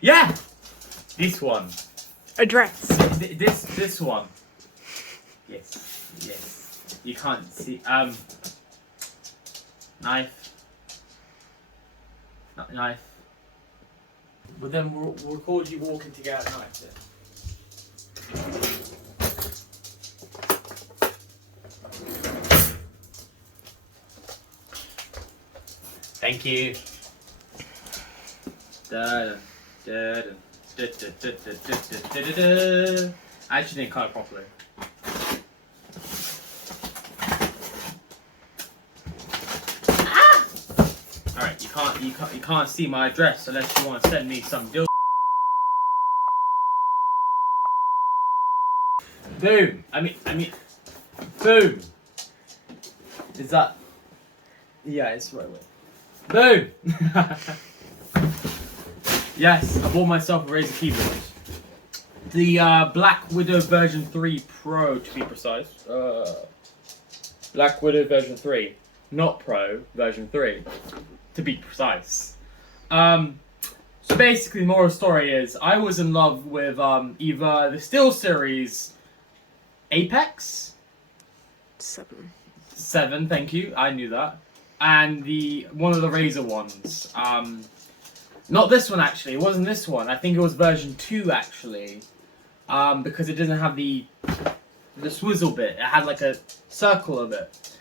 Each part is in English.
Yeah! This one. Address. This one. Yes. You can't see. Knife. Knife. But then we'll record you walking to get a knife. Yeah. Thank you. I actually didn't cut it properly. Alright, you can't see my address unless you want to send me some deal. Boom. I mean boom. Is that? Yeah, it's right way. Boom. Yes, I bought myself a Razer keyboard. The Black Widow version 3 Pro, to be precise. Black Widow version 3, not Pro, version 3, to be precise. So basically, the moral of the story is, I was in love with either the SteelSeries Apex 7, thank you, I knew that, and one of the Razer ones. Not this one actually. It wasn't this one. I think it was version 2 actually, because it doesn't have the swizzle bit. It had like a circle of it.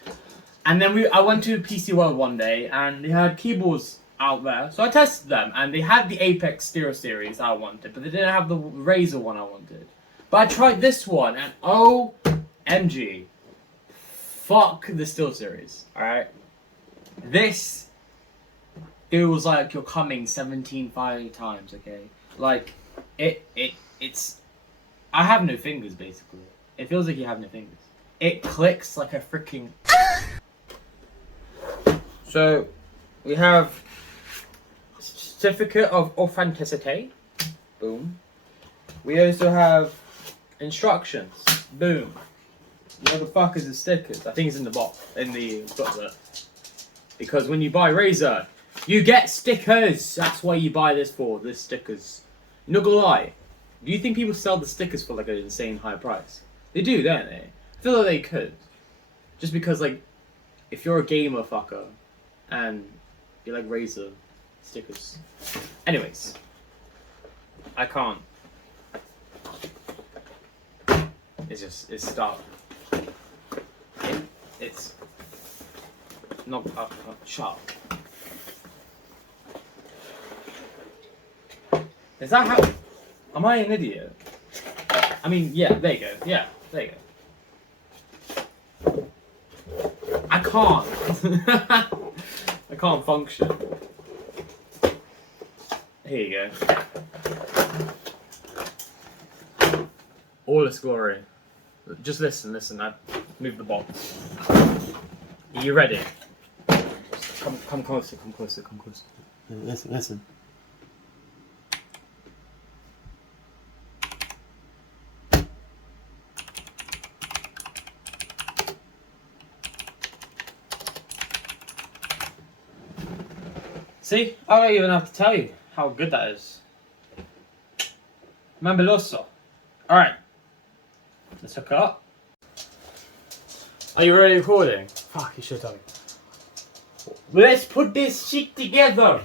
And then I went to PC World one day and they had keyboards out there, so I tested them and they had the Apex SteelSeries I wanted, but they didn't have the Razer one I wanted. But I tried this one and OMG, fuck the SteelSeries. All right, this. It was like you're coming 17 times, okay? Like, it's... I have no fingers, basically. It feels like you have no fingers. It clicks like a freaking... So, we have... Certificate of Authenticity. Boom. We also have instructions. Boom. What the fuck is the stickers? I think it's in the box, in the booklet. Because when you buy Razer, you get stickers! That's why you buy this for, the stickers. I'm not gonna lie. Do you think people sell the stickers for like an insane high price? They do, don't they? I feel like they could. Just because, like, if you're a gamer fucker and you like Razer stickers. Anyways. I can't. It's stuck. It's not sharp. Is that how? Am I an idiot? I mean, yeah, there you go. Yeah, there you go. I can't. I can't function. Here you go. All its glory. Just listen. I moved the box. Are you ready? Come closer. Listen. See? I don't even have to tell you how good that is. Mambeloso. Alright. Let's hook it up. Are you already recording? Fuck, you should tell me. Let's put this shit together.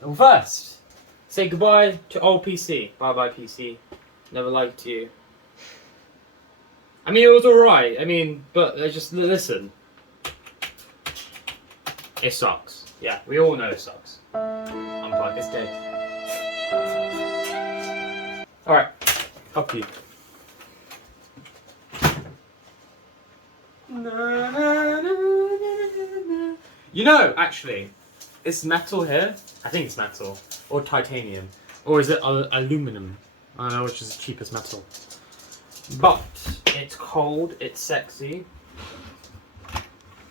And first, say goodbye to old PC. Bye PC. Never liked you. I mean, it was alright. I mean, but just listen. It sucks. Yeah, we all know it sucks. Unplug, it's dead. Alright, up to you. You know, actually, it's metal here. I think it's metal. Or titanium. Or is it aluminum? I don't know which is the cheapest metal. But, it's cold, it's sexy.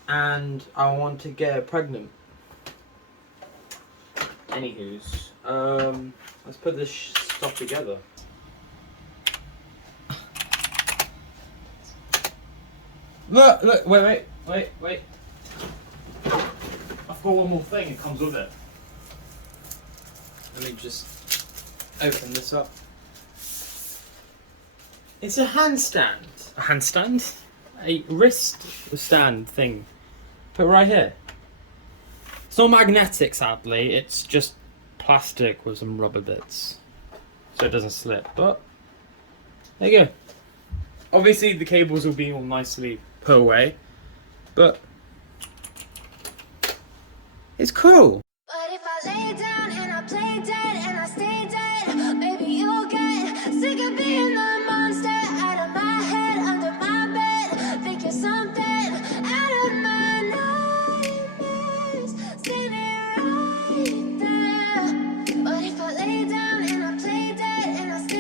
And I want to get her pregnant. Anywho's, let's put this stuff together. Look, wait. I've got one more thing, it comes with it. Let me just open this up. It's a handstand. A handstand? A wrist stand thing. Put right here. It's not magnetic, sadly. It's just plastic with some rubber bits, so it doesn't slip. But there you go. Obviously, the cables will be all nicely put away, but it's cool. But if I lay down